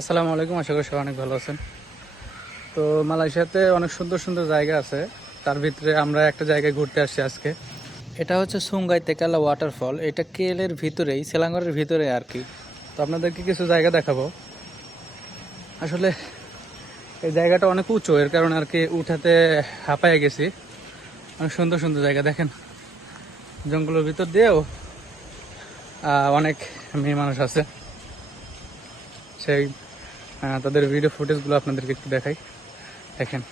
আসসালামু আলাইকুম, আশা করি সবাই অনেক ভালো আছেন। তো মালয়েশিয়াতে অনেক সুন্দর সুন্দর জায়গা আছে, তার ভিতরে আমরা একটা জায়গায় ঘুরতে আসছি আজকে। এটা হচ্ছে সুঙ্গাই তেকালা ওয়াটারফল। এটা কেএল এর ভিতরেই, সেলাঙ্গরের ভিতরে আর কি। তো আপনাদেরকে কিছু জায়গা দেখাবো। আসলে এই জায়গাটা অনেক উঁচু, এর কারণে আর কি উঠাতে হাঁপায়ে গেছি। অনেক সুন্দর সুন্দর জায়গা দেখেন, জঙ্গলের ভিতর দিয়েও অনেক মেয়ে মানুষ আছে। সেই তাদের ভিডিও ফুটেজগুলো আপনাদেরকে একটু দেখাই, দেখেন।